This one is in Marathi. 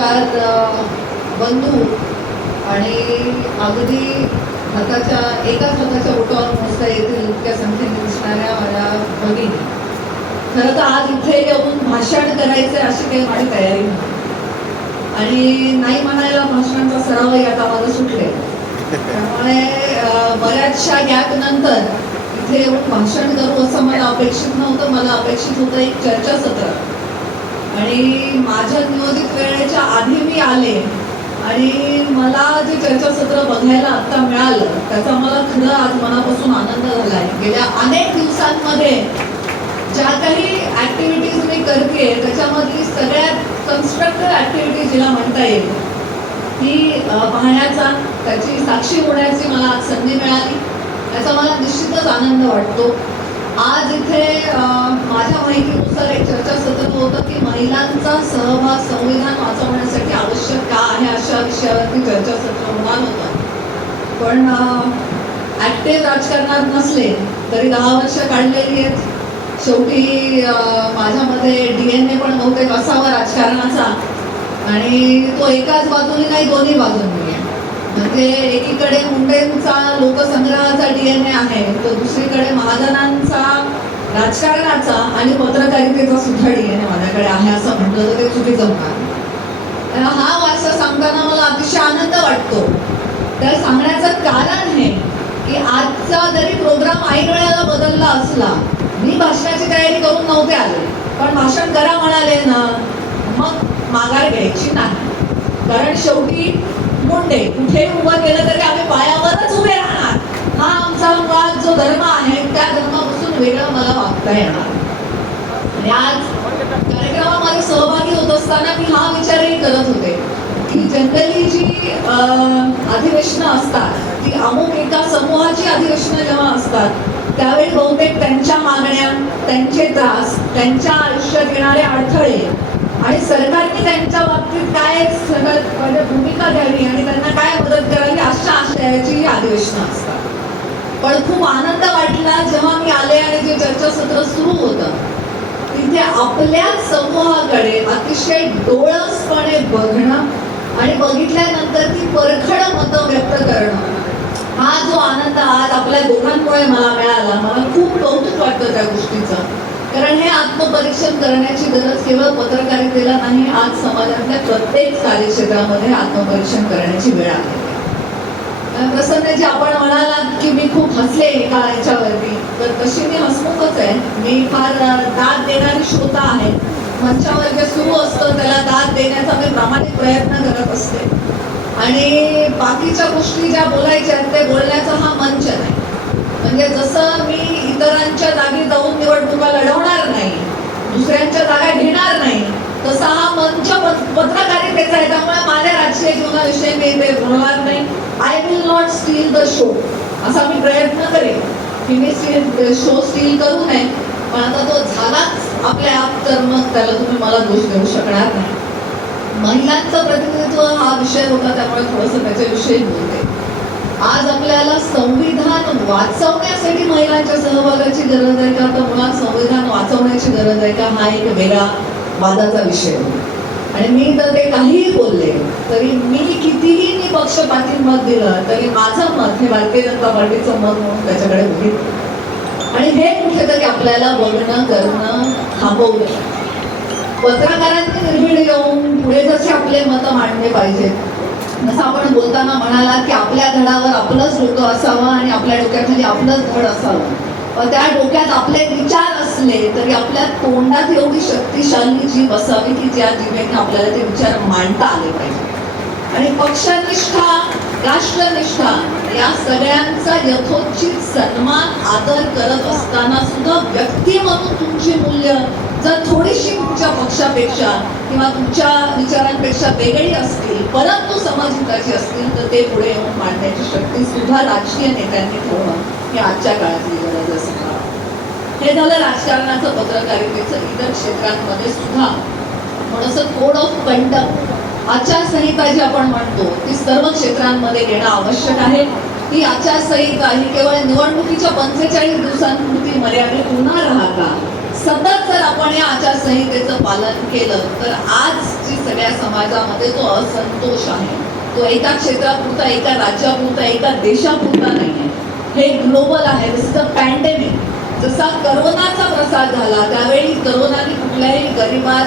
त्यात बंधू आणि अगदी हाताच्या एकाच हाताच्या ओटावर मोजता येतील इतक्या संख्येने दिसणाऱ्या माझ्या भगिनी. खरं तर आज इथे येऊन भाषण करायचे अशी काही माझी तयारी नाही. आणि नाही म्हणायला भाषणांचा सरावही आता माझं सुटले. त्यामुळे बऱ्याचशा गॅप नंतर इथे येऊन भाषण करू असं मला अपेक्षित नव्हतं. मला अपेक्षित होतं एक चर्चासत्र. आणि माझ्या नियोजित वेळेच्या आधी मी आले. आणि मला जे चर्चासत्र बघायला आत्ता मिळालं त्याचा मला खरं आज मनापासून आनंद झाला आहे गेल्या अनेक दिवसांमध्ये ज्या काही ऍक्टिव्हिटीज मी करते त्याच्यामधली सगळ्यात कन्स्ट्रक्टिव्ह ऍक्टिव्हिटी जिला म्हणता येईल ती पाहण्याचा त्याची साक्षी होण्याची मला आज संधी मिळाली. त्याचा मला निश्चितच आनंद वाटतो. आज इथे माझ्या माहितीनुसार एक चर्चा सतत होतं की महिलांचा सहभाग संविधान वाचवण्यासाठी आवश्यक का आहे अशा विषयावरती चर्चासत्र होणार होतं. पण ऍक्टिव्ह राजकारणात नसले तरी दहा वर्ष काढलेली आहेत. शेवटी माझ्यामध्ये डी एन ए पण बहुतेक असावा राजकारणाचा. आणि तो एकाच बाजूने नाही दोन्ही बाजूंनी. म्हणजे एकीकडे मुंडेंचा लोकसंग्रहाचा डी एन ए आहे तर दुसरीकडे महाजनांचा राजकारणाचा आणि पत्रकारितेचा सुद्धा डी एन ए माझ्याकडे आहे असं म्हटलं तर ते चुकीचं होणार. तर हा वारसा सांगताना मला अतिशय आनंद वाटतो. तर सांगण्याचं कारण हे की आजचा जरी प्रोग्राम ऐन वेळेला बदलला असला मी भाषणाची तयारी करून नव्हते आले पण भाषण करा म्हणाले ना मग माघार घ्यायची नाही. कारण शेवटी मुंडे कुठे उभं केलं तरी आम्ही पायावरच उभे राहणार. हा आमचा मुळात जो धर्म आहे त्या धर्मापासून वेगळं मला वागता येणार. आणि आज कार्यक्रमामध्ये सहभागी होत असताना मी हा विचारही करत होते की जनरली जी अं, अधिवेशनं असतात ती अमुक एका समूहाची अधिवेशनं जेव्हा असतात त्यावेळी बहुतेक त्यांच्या मागण्या त्यांचे त्रास त्यांच्या आयुष्यात येणारे अडथळे आणि सरकारने त्यांच्या बाबतीत काय सगळं म्हणजे भूमिका द्यावी आणि त्यांना काय मदत करावी अशा आशयाची ही अधिवेशनं असतात पण खूप आनंद वाटला जेव्हा मी आले आणि जे चर्चासत्र सुरू होतं. तिथे आपल्या समूहाकडे अतिशय डोळसपणे बघणं आणि बघितल्यानंतर ती परखड मतं व्यक्त करणं. हा जो आनंद आज आपल्या दोघांमुळे मला मिळाला मला खूप कौतुक वाटतं त्या गोष्टीचं. कारण हे आत्मपरीक्षण करण्याची गरज केवळ पत्रकारितेला नाही आज समाजातल्या प्रत्येक कार्यक्षेत्रामध्ये आत्मपरीक्षण करण्याची वेळ आहे. प्रसन्नजी म्हणजे आपण म्हणालात की मी खूप हसले एका याच्यावरती तर तशी मी हसमुखच आहे. मी फार दाद देणारी श्रोता आहे. मंचावर जे सुरू असतं त्याला दाद देण्याचा मी प्रामाणिक प्रयत्न करत असते. आणि बाकीच्या गोष्टी ज्या बोलायच्या आहेत ते बोलण्याचा हा मंच नाही. म्हणजे जसं मी इतरांच्या जागी जाऊन निवडणुका लढवणार नाही दुसऱ्यांच्या जागा घेणार नाही तसा हा मंच पत्रकारितेचा आहे. त्यामुळे माझ्या राजकीय जीवनाविषयी मी ते बोलणार नाही I will not steal the show असा मी प्रयत्न करेन. की मी स्टील शो स्टील करू नये. पण आता तो झालाच. आपल्या आप तर मग त्याला तुम्ही मला दोष देऊ शकणार नाही. महिलांचं प्रतिनिधित्व हा विषय होता त्यामुळे थोडंसं त्याच्याविषयी बोलते. आज आपल्याला संविधान वाचवण्यासाठी महिलांच्या सहभागाची गरज आहे का? तर मुळात संविधान वाचवण्याची गरज आहे का? हा एक वेगळा वादाचा विषय आणि मी तर ते काहीही बोलले तरी मी कितीही मत दिलं तरी माझं मत हे भारतीय जनता पार्टीचं मत म्हणून त्याच्याकडे बघितलं आणि हे कुठेतरी आपल्याला बघणं करणं थांबवलं. पत्रकारांनी निर्भीड येऊन पुढे जसे आपले मतं मांडले पाहिजेत जसं आपण बोलताना म्हणाला की आपल्या धडावर आपलंच डोकं असावं आणि आपल्या डोक्याखाली आपलंच धड असावं. पण त्या डोक्यात आपले विचार असले तरी आपल्या तोंडात एवढी शक्तिशाली जीभ असावी की ज्या जीभेने आपल्याला ते विचार मांडता आले पाहिजे. आणि पक्षनिष्ठा राष्ट्रनिष्ठा या सगळ्यांचा यथोचित सन्मान आदर करत असताना सुद्धा व्यक्ती म्हणून तुमची मूल्य जर थोडीशी तुमच्या पक्षापेक्षा किंवा तुमच्या विचारांपेक्षा वेगळी असतील परंतु समाजहिताची असतील तर ते पुढे येऊन मांडण्याची शक्ती सुद्धा राजकीय नेत्यांनी ठेवणं ही आजच्या काळातली गरज असते हे झालं राजकारणाचं पत्रकारितेचं इतर क्षेत्रांमध्ये सुद्धा म्हणून कोड ऑफ कंडक्ट आचारसंहिता जी आपण म्हणतो ती सर्व क्षेत्रांमध्ये घेणं आवश्यक आहे. ही आचारसंहिता ही केवळ निवडणुकीच्या पंचेचाळीस दिवसांपुरती मर्यादित होणार राहता. सतत जर आपण या आचारसंहितेचं पालन केलं तर आज जी सगळ्या समाजामध्ये जो असंतोष आहे. तो एका क्षेत्रापुरता एका राज्यापुरता एका देशापुरता नाही आहे हे ग्लोबल आहे. जसं पॅन्डेमिक जसा करोनाचा प्रसार झाला त्यावेळी करोनाने कुठल्याही गरिबार